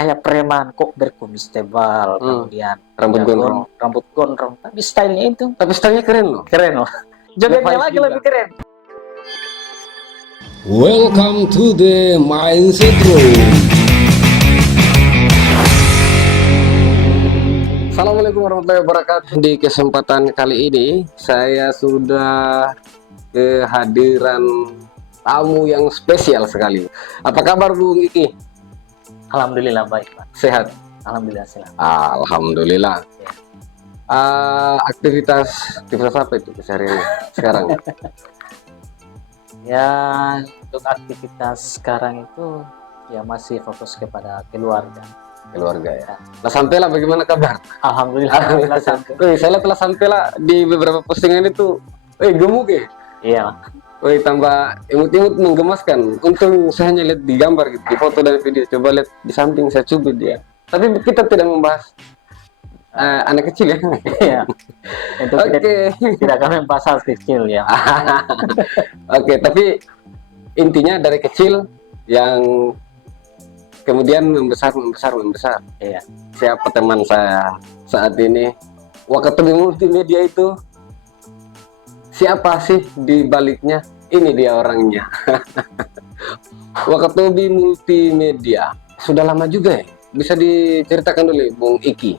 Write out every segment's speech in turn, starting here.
kayak preman kok berkumis tebal, kemudian Rambut gondrong. rambut gondrong, tapi stylenya itu Tapi stylenya keren loh. keren loh. Jogetnya lagi lebih keren. Welcome to the Mindset Room. Assalamualaikum warahmatullahi wabarakatuh. Di kesempatan kali ini saya sudah kehadiran tamu yang spesial sekali. Apa kabar Bung Iki? Alhamdulillah baik Pak. Sehat? Alhamdulillah sehat. Alhamdulillah. Ya. Aktivitas apa itu kesehariannya sekarang? Ya, untuk aktivitas sekarang itu ya masih fokus kepada keluarga. Keluarga ya. La Santella bagaimana kabar? Alhamdulillah sampai. Saya lihat La Santella di beberapa postingan itu, gemuk ya. Iya. Tambah imut-imut menggemaskan. Untung saya hanya lihat di gambar gitu, di foto dan video. Coba lihat di samping, saya cubit dia. Tapi kita tidak membahas anak kecil ya. Iya. Itu tidak kami membahas hal kecil ya. Oke, tapi intinya dari kecil yang kemudian membesar. Iya. Siapa teman saya saat ini? Wakatobi Multimedia itu siapa sih di baliknya? Ini dia orangnya. Wakatobi Multimedia sudah lama juga ya? Bisa diceritakan dulu Bung Iki.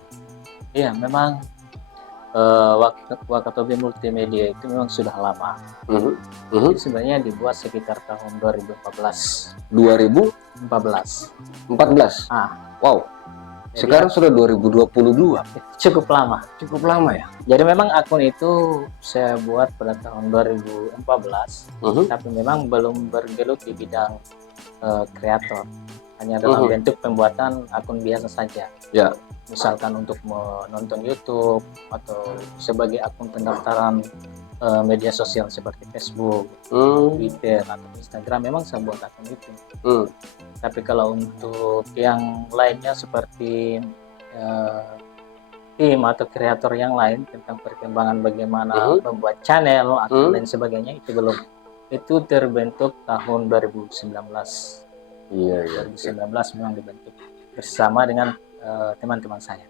Iya, memang Wakatobi Multimedia itu memang sudah lama. Jadi sebenarnya dibuat sekitar tahun 2014. 2014. Wow. Sekarang sudah 2022. Cukup lama. Cukup lama ya. Jadi memang akun itu saya buat pada tahun 2014, tapi memang belum bergelut di bidang kreator. Hanya dalam bentuk pembuatan akun biasa saja. Ya. Misalkan untuk menonton YouTube atau sebagai akun pendaftaran media sosial seperti Facebook, Twitter atau Instagram, memang saya buat akun itu. Tapi kalau untuk yang lainnya seperti tim atau kreator yang lain tentang perkembangan bagaimana membuat channel atau lain sebagainya, itu belum. Itu terbentuk tahun 2019. Iya. 2019 memang dibentuk bersama dengan teman-teman saya.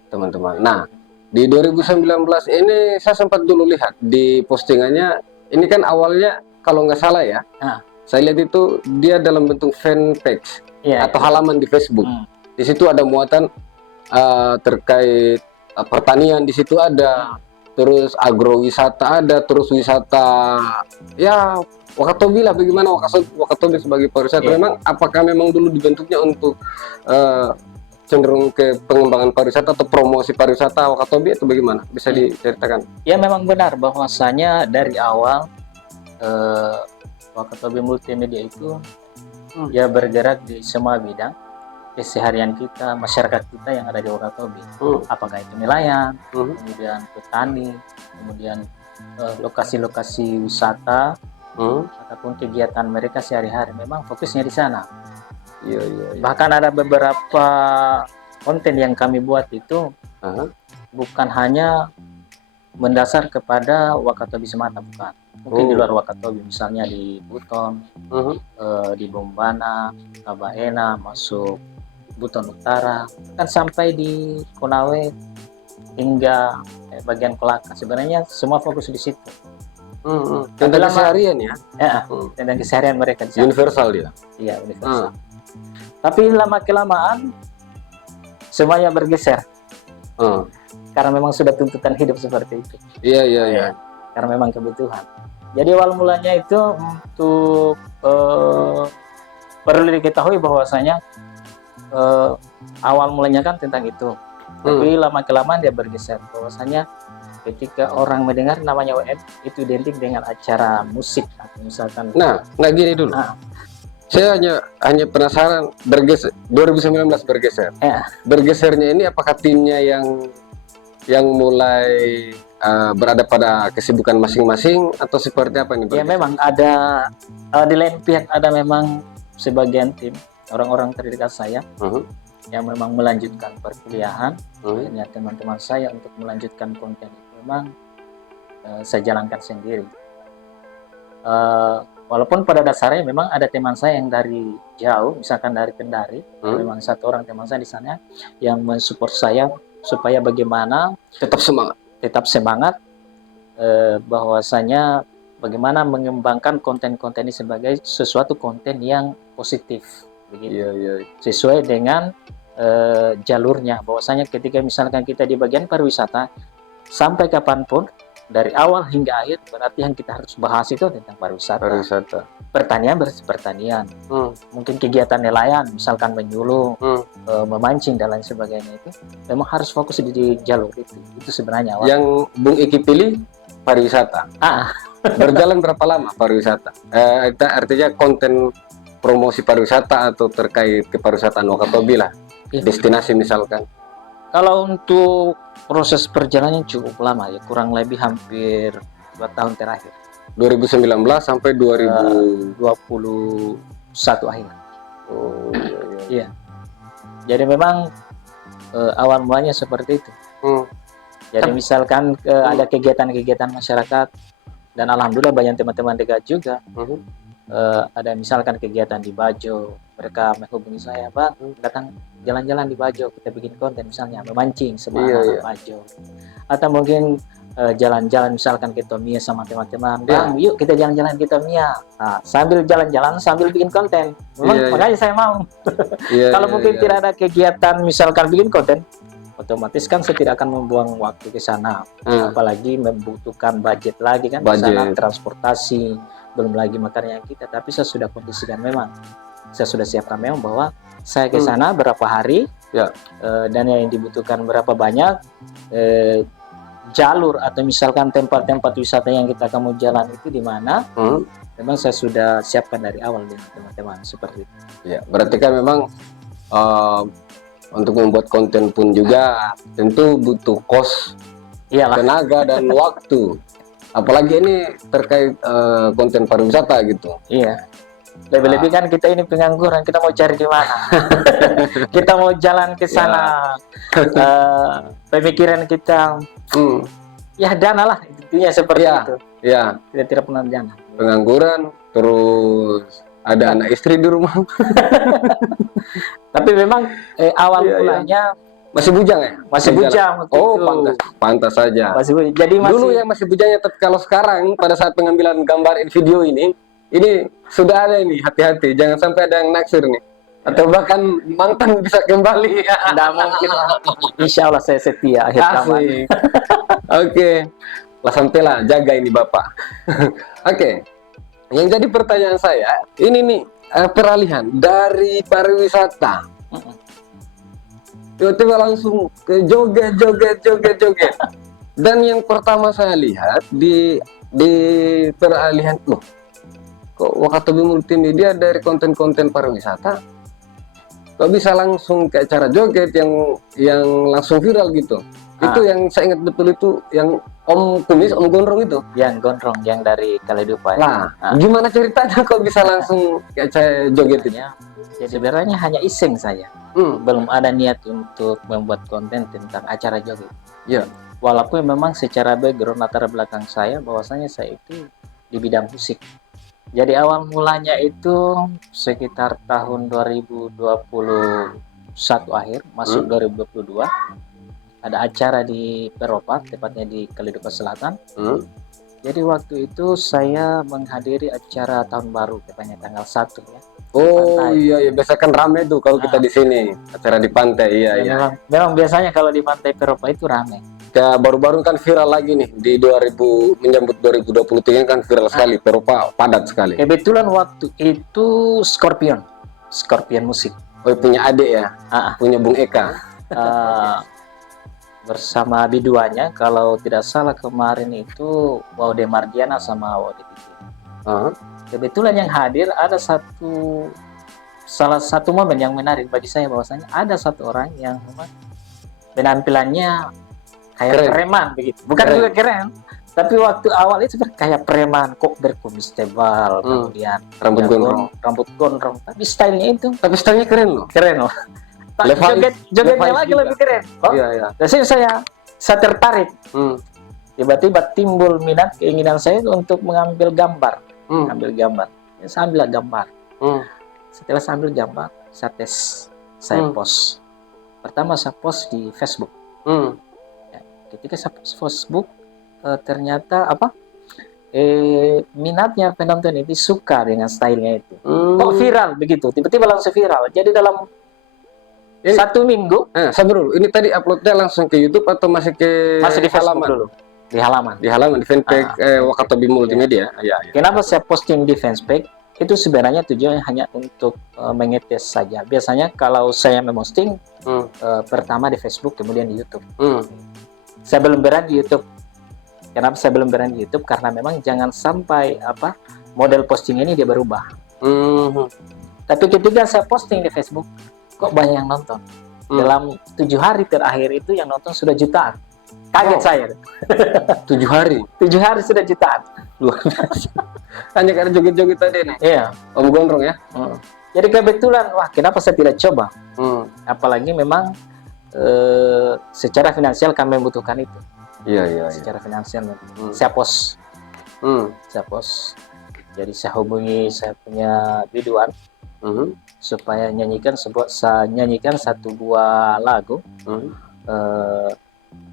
Nah, di 2019 ini saya sempat dulu lihat di postingannya. Ini kan awalnya kalau nggak salah ya, saya lihat itu dia dalam bentuk fanpage atau halaman di Facebook. Di situ ada muatan terkait pertanian, di situ ada, terus agrowisata ada, terus wisata ya Wakatobi lah, bagaimana Wakatobi sebagai pariwisata. Memang apakah memang dulu dibentuknya untuk cenderung ke pengembangan pariwisata atau promosi pariwisata Wakatobi atau bagaimana? Bisa diceritakan? Ya, memang benar bahwasanya dari awal Wakatobi Multimedia itu ya bergerak di semua bidang keseharian kita, masyarakat kita yang ada di Wakatobi. Apakah itu nelayan, kemudian petani, kemudian lokasi-lokasi wisata, ataupun kegiatan mereka sehari-hari, memang fokusnya di sana. Iya. Bahkan ada beberapa konten yang kami buat itu bukan hanya mendasar kepada Wakatobi semata, bukan. Mungkin di luar Wakatobi, misalnya di Buton, di Bombana, Kabaena, masuk Buton Utara, kan sampai di Konawe hingga bagian Kolaka. Sebenarnya semua fokus di situ. Tentang keseharian ya? Tentang keseharian mereka di sana. Universal dia? Iya, universal. Tapi lama-kelamaan semuanya bergeser. Karena memang sudah tuntutan hidup seperti itu. Iya. Karena memang kebutuhan. Jadi awal mulanya itu untuk perlu diketahui bahwasanya awal mulanya kan tentang itu. Tapi lama-kelamaan dia bergeser bahwasanya ketika orang mendengar namanya WM itu identik dengan acara musik atau misalkan. Nah, nggak gini dulu. Saya hanya penasaran, 2019 bergeser. Bergesernya ini apakah timnya yang mulai berada pada kesibukan masing-masing atau seperti apa ini? Ya memang ada di lain pihak ada memang sebagian tim orang-orang terdekat saya yang memang melanjutkan perkuliahan. Akhirnya teman-teman saya untuk melanjutkan konten itu memang saya jalankan sendiri. Walaupun pada dasarnya memang ada teman saya yang dari jauh, misalkan dari Kendari, memang satu orang teman saya di sana yang mensupport saya supaya bagaimana Tetap semangat. Bahwasanya bagaimana mengembangkan konten-konten ini sebagai sesuatu konten yang positif, begitu. Sesuai dengan jalurnya, bahwasanya ketika misalkan kita di bagian pariwisata, sampai kapanpun dari awal hingga akhir berarti yang kita harus bahas itu tentang pariwisata. Pertanian berarti pertanian. Mungkin kegiatan nelayan, misalkan menyuluh, memancing dan lain sebagainya, itu memang harus fokus di jalur itu. Itu sebenarnya yang Bung Iki pilih pariwisata. Berjalan berapa lama pariwisata? Artinya konten promosi pariwisata atau terkait kepariwisataan Wakatobi lah, destinasi misalkan. Kalau untuk proses perjalanannya cukup lama ya, kurang lebih hampir 2 tahun terakhir. 2019 sampai 2021 akhir. Iya. Jadi memang awal mulanya seperti itu. Jadi misalkan ada kegiatan-kegiatan masyarakat, dan alhamdulillah banyak teman-teman dekat juga. Ada misalkan kegiatan di Bajo, mereka menghubungi saya, Pak, datang jalan-jalan di Bajo, kita bikin konten misalnya memancing sama Bajo, atau mungkin jalan-jalan misalkan ke Tomia sama teman-teman, Bang, yuk kita jalan-jalan ke Tomia. Sambil jalan-jalan sambil bikin konten. Makanya saya mau. Kalau mungkin tidak ada kegiatan misalkan bikin konten, otomatis kan saya tidak akan membuang waktu ke sana, apalagi membutuhkan budget lagi kan, sana transportasi, belum lagi makannya kita. Tapi saya sudah kondisikan, memang saya sudah siapkan memang bahwa saya ke sana berapa hari, dan yang dibutuhkan berapa banyak, jalur atau misalkan tempat-tempat wisata yang kita akan jalan itu di mana. Memang saya sudah siapkan dari awal dengan teman-teman seperti itu. Ya, berarti kan memang untuk membuat konten pun juga tentu butuh kos, tenaga dan waktu. Apalagi ini terkait konten pariwisata gitu. Iya. Lebih-lebih kan kita ini pengangguran, kita mau cari di mana? Kita mau jalan ke sana. Pemikiran kita, ya dana lah, intinya seperti itu. Iya. Kita tidak pernah dana. Pengangguran, terus ada anak istri di rumah. Tapi memang awal mulanya masih bujang ya? Masih bujang. Pantas saja. Jadi dulu ya masih bujangnya, tapi kalau sekarang pada saat pengambilan gambar video ini sudah ada ini, hati-hati jangan sampai ada yang naksir nih, atau bahkan mantan bisa kembali. Tidak mungkin. Insya Allah saya setia akhir zaman. Oke. Lah sampailah, jaga ini Bapak. Oke. Yang jadi pertanyaan saya, ini nih peralihan dari pariwisata. Tiba-tiba langsung ke joget. Dan yang pertama saya lihat di peralihan, kok Wakatobi Multimedia dari konten-konten pariwisata kok bisa langsung ke acara joget yang langsung viral gitu. Itu yang saya ingat betul, itu yang Om Kumis, Om Gondrong itu. Yang Gondrong, yang dari Kaledupa. Nah, gimana ceritanya kok bisa langsung ke acara joget itu? Jadi sebenarnya hanya iseng saya. Belum ada niat untuk membuat konten tentang acara joget. Ya. Walaupun memang secara background latar belakang saya, bahwasanya saya itu di bidang musik. Jadi awal mulanya itu sekitar tahun 2021 akhir, masuk 2022. Ada acara di Peropa, tepatnya di Kaledupa Selatan. Jadi waktu itu saya menghadiri acara tahun baru, tepatnya tanggal 1 ya. Oh iya, biasa kan ramai tuh kalau kita di sini, acara di pantai. Iya. Memang biasanya kalau di pantai Peropa itu ramai. Ya, baru-baru kan viral lagi nih di 2000 menyambut 2023 kan viral sekali, Peropa padat sekali. Kebetulan waktu itu Scorpion musik. Oh, punya adik ya? Punya Bung Eka. Bersama biduanya, kalau tidak salah kemarin itu Waude Mardiana sama Waude Titi. Kebetulan yang hadir ada salah satu momen yang menarik bagi saya, bahwasanya ada satu orang yang memang penampilannya kayak preman begitu. Bukan juga keren, tapi waktu awal itu kayak preman, kok berkumis tebal, kemudian rambut gondrong, tapi stylenya keren loh. Jogetnya lagi lebih keren. Jadi saya tertarik. Tiba-tiba timbul minat, keinginan saya untuk mengambil gambar. Ya, saya ambil gambar. Setelah saya ambil gambar, saya tes, saya post. Pertama saya post di Facebook. Ya, ketika saya post Facebook, ternyata minatnya penonton itu suka dengan stylenya itu. Kok viral begitu? Tiba-tiba langsung viral. Jadi dalam ini, 1 minggu. Sabar dulu. Ini tadi uploadnya langsung ke YouTube atau masih di halaman dulu? Di halaman. Di halaman, di fanpage Wakatobi Multimedia. Ya. Kenapa saya posting di fanpage? Itu sebenarnya tujuannya hanya untuk mengetes saja. Biasanya kalau saya memposting pertama di Facebook, kemudian di YouTube. Saya belum berani di YouTube. Kenapa saya belum berani di YouTube? Karena memang jangan sampai model posting ini dia berubah. Tapi ketika saya posting di Facebook, kok banyak yang nonton. Dalam 7 hari terakhir itu yang nonton sudah jutaan. Kaget saya. 7 hari? 7 hari sudah jutaan. Luar biasa. Hanya karena joget-joget tadi nih? Iya. Om Gondrong ya? Jadi kebetulan, wah kenapa saya tidak coba? Apalagi memang secara finansial kami membutuhkan itu. Iya. Secara finansial. Saya post. Saya post. Jadi saya hubungi saya punya biduan. Supaya saya nyanyikan 1 buah lagu.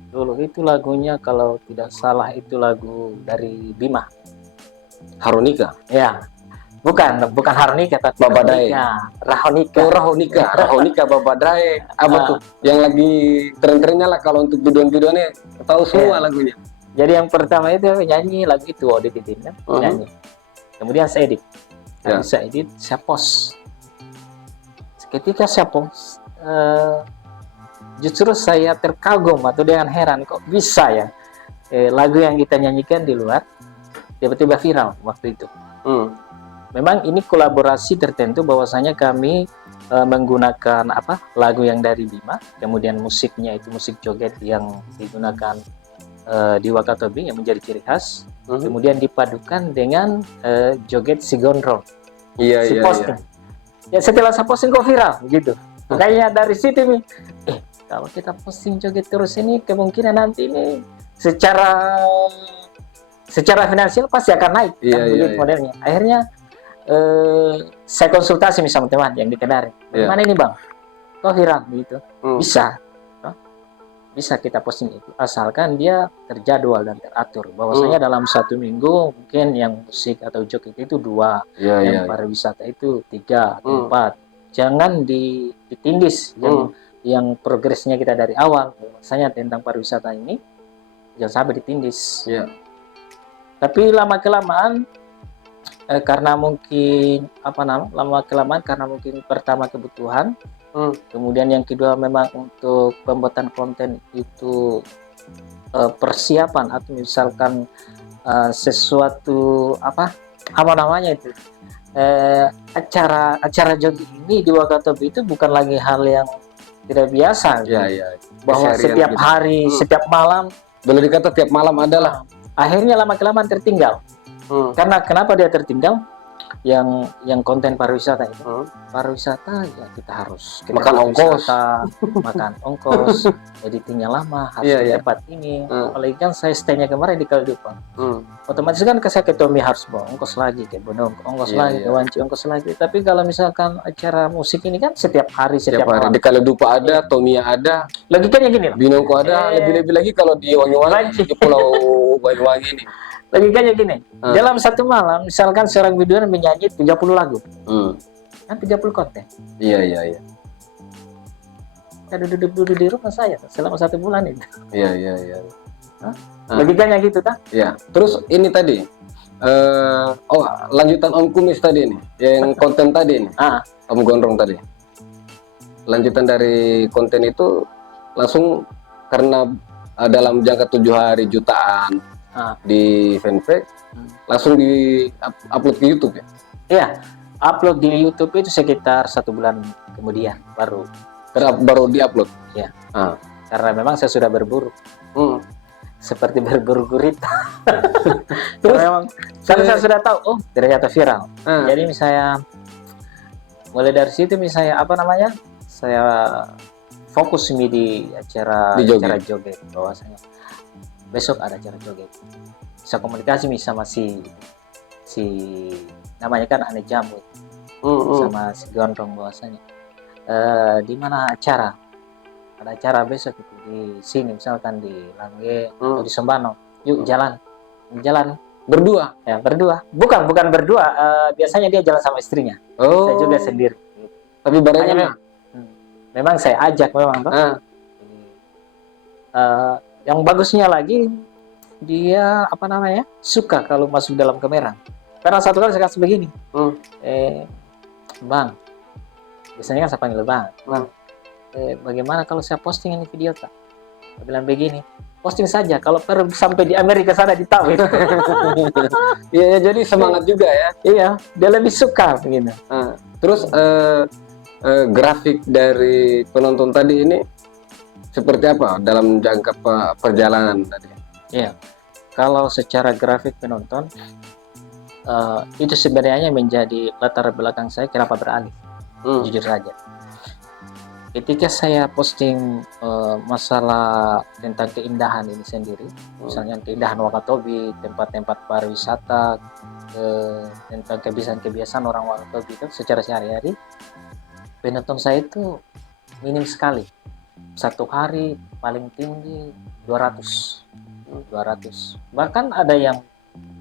Dulu itu lagunya kalau tidak salah itu lagu dari Bima. Harunika? Ya, bukan Harunika tapi Babadae. Rahonika. Oh, Rahonika Babadae. Apa tuh? Yang lagi tren-trennya lah kalau untuk biduan-biduannya tahu semua lagunya. Jadi yang pertama itu nyanyi lagu itu di titiknya nyanyi. Kemudian saya edit. Saya edit, saya post. Ketika saya post, justru saya terkagum atau dengan heran kok bisa ya lagu yang kita nyanyikan di luar tiba-tiba viral waktu itu. Memang ini kolaborasi tertentu bahwasanya kami menggunakan lagu yang dari Bima, kemudian musiknya itu musik joget yang digunakan di Wakatobi yang menjadi ciri khas, kemudian dipadukan dengan joget si Gondrong. Iya. Ya setelah saya posting kok viral gitu. Kayaknya dari situ nih, kalau kita posting joget terus ini kemungkinan nanti ini secara finansial pasti akan naik begitu modelnya. Akhirnya saya konsultasi sama teman yang di Kendari. Bagaimana ini bang? Kok viral gitu? Bisa kita posting itu asalkan dia terjadwal dan teratur. Bahwasanya dalam 1 minggu mungkin yang musik atau joget itu 2, yang pariwisata itu 3 atau 4. Jangan ditindis. Yang progresnya kita dari awal, misalnya tentang pariwisata ini jangan sampai ditindis. Tapi lama kelamaan karena mungkin karena mungkin pertama kebutuhan, kemudian yang kedua memang untuk pembuatan konten itu persiapan atau misalkan sesuatu acara joget ini di Wakatobi itu bukan lagi hal yang tidak biasa. Bahwa setiap hari, setiap malam, boleh dikata tiap malam adalah. Akhirnya lama kelamaan tertinggal. Karena kenapa dia tertinggal? Yang konten pariwisata itu, pariwisata ya kita harus makan ongkos, editingnya lama, harus cepat ini. Apalagi kan saya stay-nya kemarin di Kaldupa. Otomatis kan saya ke Tommy harus bawa ongkos lagi, ke Bonong ongkos lagi, ke Wanci ongkos lagi. Tapi kalau misalkan acara musik ini kan setiap hari di Kaldupa ada, Tomia ada. Logikanya gini lah. Binongko ada, lebih-lebih lagi kalau di Wanyuwangi, di Pulau Banyuwangi ini. Logikanya gini, dalam 1 malam misalkan seorang biduan menyanyi 30 lagu, kan 30 konten. Iya. Saya duduk di rumah saya selama 1 bulan itu. Iya. Logikanya gitu tak? Iya. Terus ini tadi, lanjutan Om Kumis tadi nih, yang konten tadi nih, Om Gondrong tadi. Lanjutan dari konten itu langsung karena dalam jangka 7 hari jutaan. Di fanpage langsung di upload ke YouTube ya? Iya, upload di YouTube itu sekitar 1 bulan kemudian baru diupload. Ya, karena memang saya sudah berburu, seperti berburu gurita. Terus memang saya sudah tahu, ternyata viral. Jadi misalnya mulai dari situ misalnya saya fokus di acara joget bahwasanya besok ada acara joget. Bisa komunikasi sama si namanya kan Ane Jamu. sama si Gondrong bahwasanya di mana acara, ada acara besok itu di sini misalkan di Langge atau di Sembano, yuk jalan Berdua? ya, berdua, bukan berdua, biasanya dia jalan sama istrinya, saya juga sendiri, tapi barengan. memang saya ajak memang Pak. Yang bagusnya lagi dia apa namanya suka kalau masuk dalam kamera, karena satu kali saya kasih begini, Bang, biasanya kan saya panggil Bang, bagaimana kalau saya posting ini video tak? Saya bilang begini, posting saja, kalau perlu sampai di Amerika sana ditawin. Iya, jadi semangat juga ya. Iya, dia lebih suka begini. Terus grafik dari penonton tadi ini seperti apa dalam jangka perjalanan tadi? Iya, kalau secara grafik penonton itu sebenarnya menjadi latar belakang saya kenapa beralih. Jujur saja, ketika saya posting masalah tentang keindahan ini sendiri, misalnya keindahan Wakatobi, tempat-tempat pariwisata, tentang kebiasaan-kebiasaan orang Wakatobi itu secara sehari-hari, penonton saya itu minim sekali. Satu hari paling tinggi 200, bahkan ada yang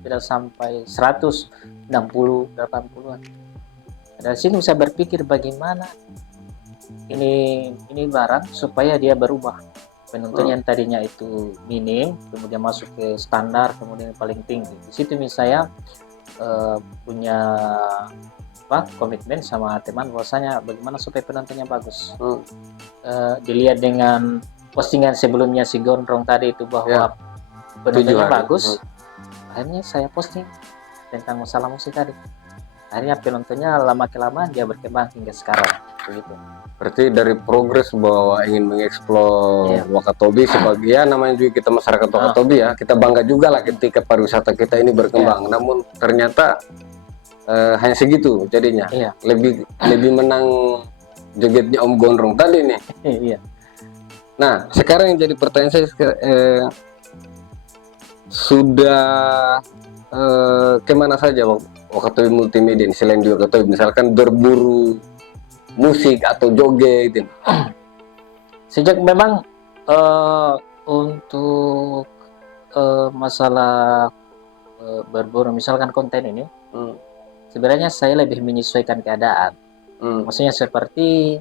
tidak sampai 160, 80-an. Dari sini bisa berpikir bagaimana ini barang supaya dia berubah, penonton yang tadinya itu minim kemudian masuk ke standar, kemudian paling tinggi. Di situ misalnya punya komitmen sama teman bahwasanya bagaimana supaya penontonnya bagus. Dilihat dengan postingan sebelumnya si Gondrong tadi itu bahwa penontonnya bagus, akhirnya saya posting tentang masalah musik tadi. Akhirnya penontonnya lama-kelamaan dia berkembang hingga sekarang begitu. Berarti dari progres bahwa ingin mengeksplor Wakatobi sebagai namanya juga kita masyarakat Wakatobi ya, kita bangga juga lah ketika pariwisata kita ini berkembang. Namun ternyata hanya segitu jadinya. Lebih menang jogetnya Om Gondrong tadi nih. Nah, sekarang yang jadi pertanyaan saya sudah kemana saja Wakatobi Multimedia selain di Wakatobi, misalkan berburu musik atau joget gitu? Sejak memang untuk masalah berburu misalkan konten ini, sebenarnya saya lebih menyesuaikan keadaan. Maksudnya seperti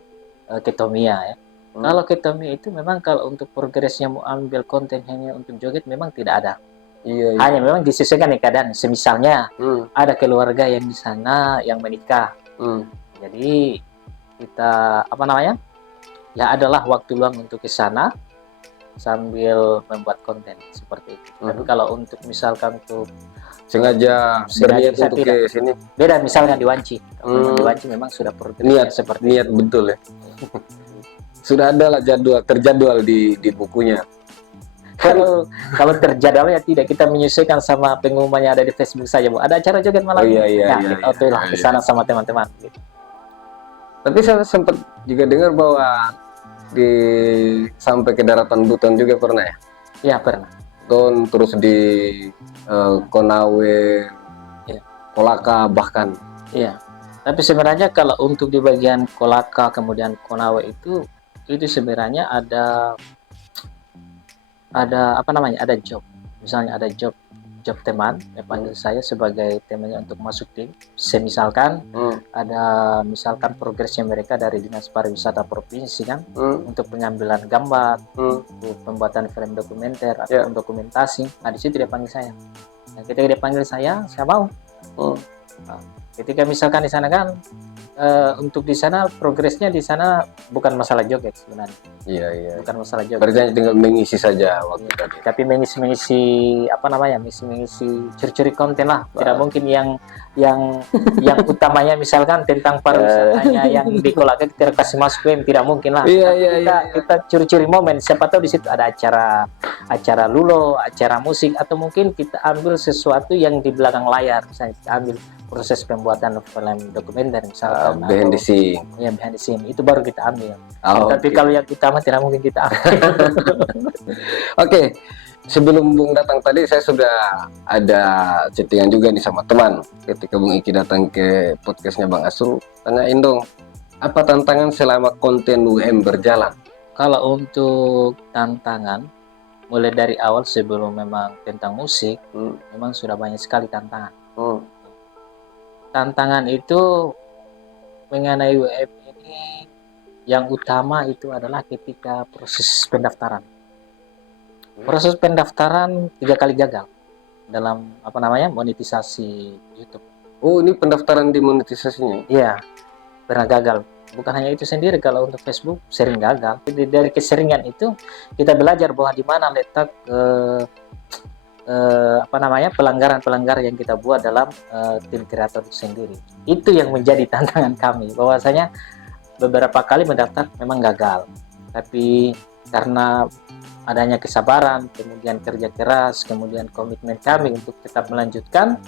Ketomia ya. Kalau Ketomia itu memang kalau untuk progresnya mau ambil konten hanya untuk joget memang tidak ada. Hanya memang disesuaikan dengan keadaan. Semisalnya ada keluarga yang di sana yang menikah, jadi kita ya adalah waktu luang untuk ke sana sambil membuat konten seperti itu. Tapi kalau untuk misalkan untuk sengaja berniat untuk ke sini, beda. Misalnya di Wanci, di Wanci memang sudah progresnya seperti niat betul ya. Sudah ada lah terjadwal di bukunya. Kalau terjadwal ya tidak, kita menyesuaikan sama pengumuman yang ada di Facebook saja, Bu. Ada acara joget malam. Kita lah ke sana sama teman-teman. Gitu. Tapi saya sempat juga dengar bahwa sampai ke daratan Buton juga pernah ya? Iya, pernah. Terus di Konawe, Kolaka bahkan. Iya. Tapi sebenarnya kalau untuk di bagian Kolaka kemudian Konawe itu sebenarnya ada job. Misalnya ada job teman yang panggil saya sebagai temannya untuk masuk tim. Semisalkan ada misalkan progresnya mereka dari Dinas Pariwisata Provinsi kan, untuk pengambilan gambar, untuk pembuatan film dokumenter atau dokumentasi. Nah, di situ dia panggil saya. Nah, ketika dia panggil saya mau. Nah, ketika misalkan di sana kan untuk di sana progresnya di sana bukan masalah joget sebenarnya. Iya. Bukan masalah joget. Berarti tinggal mengisi saja waktu tadi. Tapi mengisi curi-curi konten lah. Tidak mungkin yang utamanya misalkan tentang pariwisatanya yang di Kolaka kita kasih masuk tidak mungkin lah. Kita curi-curi momen. Siapa tahu di situ ada acara lulo, acara musik, atau mungkin kita ambil sesuatu yang di belakang layar. Misalnya kita ambil proses pembuatan film dokumenter misalkan, behind the scene. Ya, behind the scene itu baru kita ambil. Tapi kalau yang utama tidak mungkin kita ambil. Oke. sebelum Bung datang tadi saya sudah ada chattingan juga nih sama teman. Ketika Bung Iki datang ke podcastnya Bang Asrul, tanyain dong, apa tantangan selama konten UM berjalan? Kalau untuk tantangan, mulai dari awal sebelum memang tentang musik, memang sudah banyak sekali tantangan. Tantangan itu mengenai UM ini, yang utama itu adalah ketika proses pendaftaran. Proses pendaftaran 3 kali gagal dalam monetisasi YouTube. Oh, ini pendaftaran di monetisasinya? Iya, pernah gagal. Bukan hanya itu sendiri, kalau untuk Facebook sering gagal. Jadi dari keseringan itu kita belajar bahwa di mana letak pelanggaran-pelanggaran yang kita buat dalam tim kreator itu sendiri. Itu yang menjadi tantangan kami, bahwasanya beberapa kali mendaftar memang gagal, tapi karena adanya kesabaran, kemudian kerja keras, kemudian komitmen kami untuk tetap melanjutkan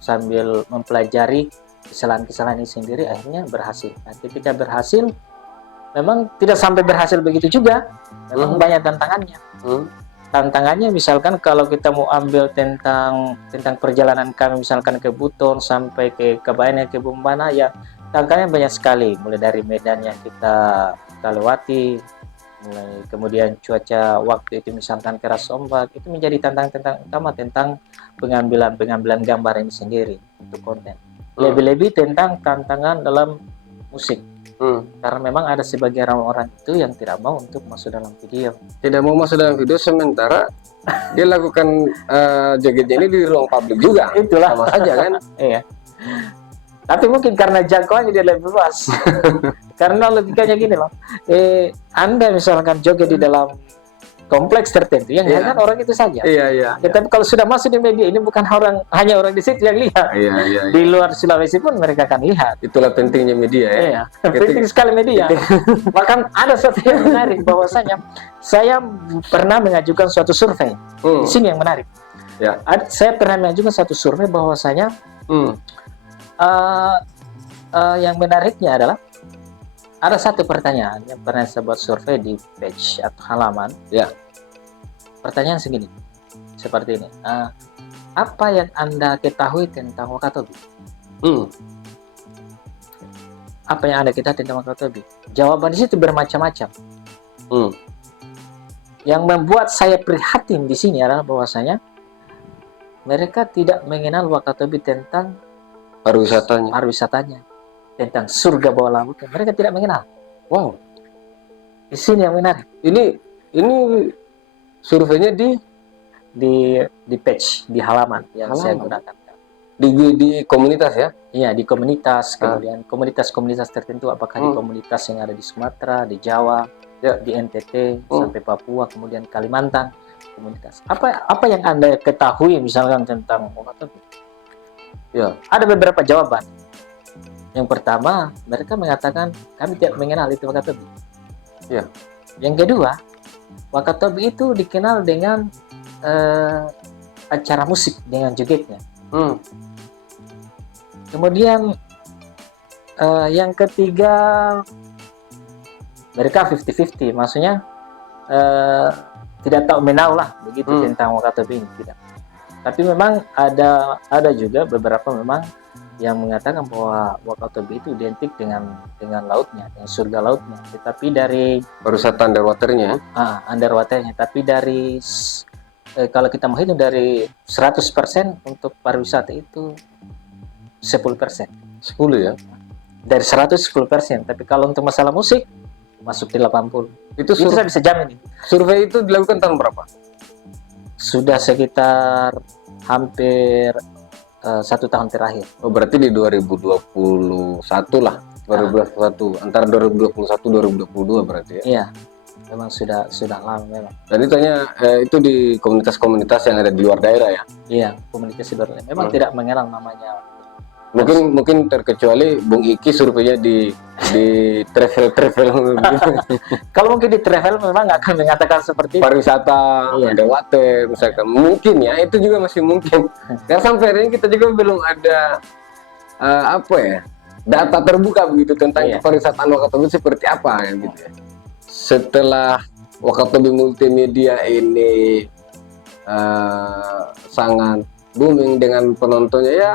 sambil mempelajari kesalahan-kesalahan ini sendiri, akhirnya berhasil. Nah, ketika berhasil, memang tidak sampai berhasil begitu juga, memang banyak tantangannya. Tantangannya misalkan kalau kita mau ambil tentang perjalanan kami, misalkan ke Buton sampai ke Kabayan, ke Bombana, ya tantangannya banyak sekali, mulai dari medan yang kita lewati, kemudian cuaca waktu itu misalkan keras ombak, itu menjadi tantangan utama tentang pengambilan gambar ini sendiri untuk konten. Lebih-lebih tentang tantangan dalam musik, karena memang ada sebagian orang itu yang tidak mau untuk masuk dalam video. Tidak mau masuk dalam video, sementara dia lakukan jogetnya ini di ruang publik juga. Itulah sama saja kan? Iya. Tapi mungkin karena jangkauannya dia lebih luas. Karena logikanya gini loh, Anda misalkan joget di dalam kompleks tertentu, yang lihat orang itu saja. Iya. Tetapi kalau sudah masuk di media ini, bukan hanya orang di situ yang lihat. Iya. Di luar Sulawesi pun mereka akan lihat. Itulah pentingnya media ya. Iya. Penting sekali media. Bahkan ada satu yang menarik, bahwasanya saya pernah mengajukan suatu survei. Di sini yang menarik. Ya. Saya pernah mengajukan satu survei, bahwasanya yang menariknya adalah ada satu pertanyaan yang pernah saya buat survei di page atau halaman. Ya. Pertanyaan segini, seperti ini. Apa yang Anda ketahui tentang Wakatobi? Apa yang Anda ketahui tentang Wakatobi? Jawaban di situ bermacam-macam. Yang membuat saya prihatin di sini adalah bahwasanya mereka tidak mengenal Wakatobi tentang pariwisatanya, tentang surga bawah laut. Mereka tidak mengenal. Wow. Di sini yang menarik. Ini surveinya di page, di halaman yang saya gunakan. Di komunitas ya? Iya, di komunitas, kemudian komunitas-komunitas tertentu, apakah di komunitas yang ada di Sumatera, di Jawa, di NTT, sampai Papua, kemudian Kalimantan, komunitas. Apa yang Anda ketahui misalkan tentang Wakatobi? Ya. Ada beberapa jawaban. Yang pertama, mereka mengatakan kami tidak mengenal itu Wakatobi. Ya. Yang kedua, Wakatobi itu dikenal dengan acara musik dengan jogetnya. Kemudian yang ketiga, mereka 50-50, maksudnya tidak tahu menau lah begitu tentang Wakatobi ini, tidak. Tapi memang ada juga beberapa memang yang mengatakan bahwa Wakatobi itu identik dengan lautnya, dengan surga lautnya. Tetapi dari pariwisata underwaternya, tapi dari kalau kita menghitung dari 100% untuk pariwisata itu 10%. 10 ya? Dari 100 10%. Tapi kalau untuk masalah musik masuk di 80. Itu saya bisa jamin. Survei itu dilakukan tahun berapa? Sudah sekitar hampir 1 tahun terakhir. Oh, berarti di 2021 lah. 2021, antara 2021 2022 berarti ya? Iya, memang sudah lama memang. Dan itu hanya itu di komunitas-komunitas yang ada di luar daerah ya? Iya, komunitas di luar daerah. Memang tidak mengenal namanya. Mungkin terkecuali Bung Iki surveinya di travel gitu. Kalau mungkin di travel memang nggak akan mengatakan seperti pariwisata, underwater misalkan. Mungkin ya, itu juga masih mungkin. Karena sampai hari ini kita juga belum ada data terbuka begitu tentang pariwisataan Wakatobi seperti apa ya gitu ya. Setelah Wakatobi Multimedia ini sangat booming dengan penontonnya ya,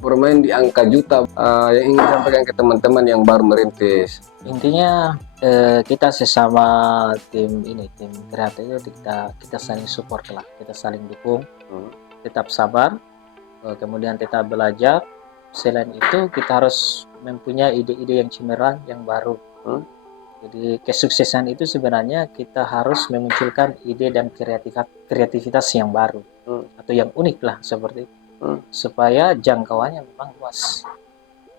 bermain di angka juta. Yang ingin sampaikan ke teman-teman yang baru merintis, intinya kita sesama tim kreatif itu kita saling support lah, kita saling dukung, tetap sabar, kemudian tetap belajar. Selain itu kita harus mempunyai ide-ide yang cemerlang, yang baru. Jadi kesuksesan itu sebenarnya kita harus memunculkan ide dan kreativitas yang baru atau yang unik lah seperti itu, supaya jangkauannya memang luas.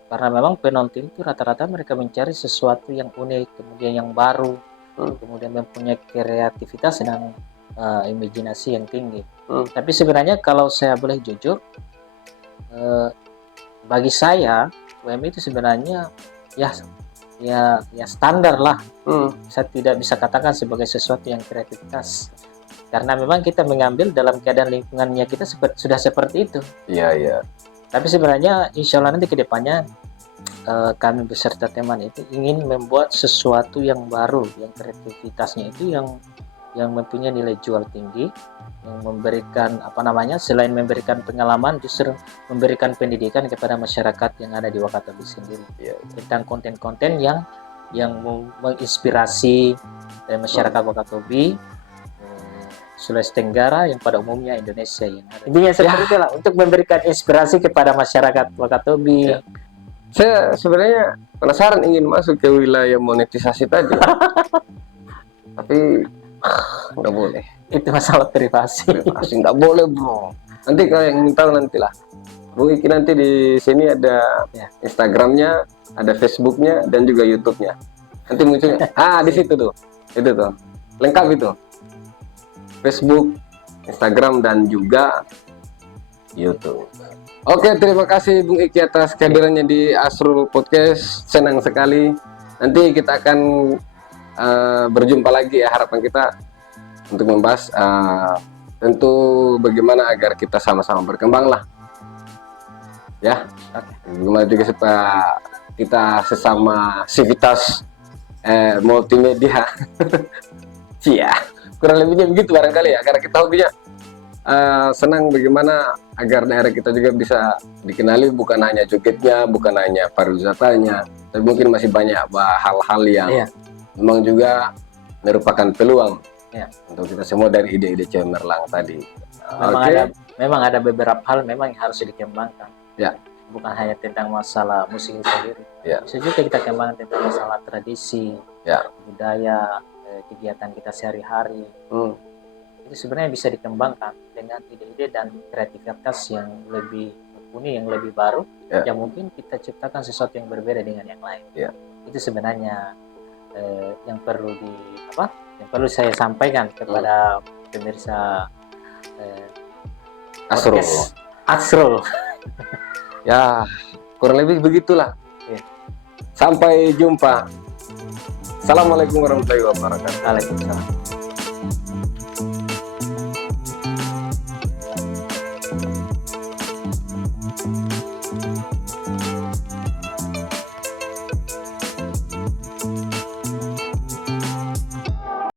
Karena memang penonton itu rata-rata mereka mencari sesuatu yang unik, kemudian yang baru, kemudian mempunyai kreativitas dan imajinasi yang tinggi. Tapi sebenarnya kalau saya boleh jujur, bagi saya UMI itu sebenarnya ya standar lah. Saya tidak bisa katakan sebagai sesuatu yang kreativitas, karena memang kita mengambil dalam keadaan lingkungannya kita sudah seperti itu. Iya. Tapi sebenarnya insya Allah nanti ke depannya kami beserta teman itu ingin membuat sesuatu yang baru, yang kreativitasnya itu yang mempunyai nilai jual tinggi, yang memberikan selain memberikan pengalaman, justru memberikan pendidikan kepada masyarakat yang ada di Wakatobi sendiri, tentang konten-konten yang menginspirasi masyarakat Wakatobi, Sulawesi Tenggara, yang pada umumnya Indonesia yang ada. Intinya seperti itulah, untuk memberikan inspirasi kepada masyarakat Wakatobi. Saya sebenarnya penasaran ingin masuk ke wilayah monetisasi tadi, tapi nggak boleh. Itu masalah privasi. Nggak boleh, bro. Nanti kalau yang ingin tahu nantilah. Bung Iki nanti di sini ada Instagramnya, ada Facebooknya, dan juga YouTube-nya. Nanti munculnya. Di situ tuh. Itu tuh. Lengkap itu. Facebook, Instagram, dan juga YouTube. Oke, terima kasih Bung Iki atas kehadirannya di Asrul Podcast. Senang sekali. Nanti kita akan berjumpa lagi ya, harapan kita untuk membahas tentu bagaimana agar kita sama-sama berkembang lah ya. Bagaimana juga supaya kita sesama sivitas multimedia kurang lebihnya begitu barangkali ya, karena kita hobinya senang bagaimana agar daerah kita juga bisa dikenali, bukan hanya jogetnya, bukan hanya pariwisatanya, tapi mungkin masih banyak hal-hal yang memang juga merupakan peluang untuk kita semua dari ide-ide cemerlang tadi. Memang ada beberapa hal memang yang harus dikembangkan. Bukan hanya tentang masalah musik itu sendiri. Bisa juga kita kembangkan tentang masalah tradisi, budaya, kegiatan kita sehari-hari. Itu sebenarnya bisa dikembangkan dengan ide-ide dan kreativitas yang lebih mumpuni, yang lebih baru, yang mungkin kita ciptakan sesuatu yang berbeda dengan yang lain. Itu sebenarnya yang perlu yang perlu saya sampaikan kepada pemirsa Asrul. Ya, kurang lebih begitulah. Sampai jumpa. Assalamualaikum warahmatullahi wabarakatuh. Waalaikumsalam.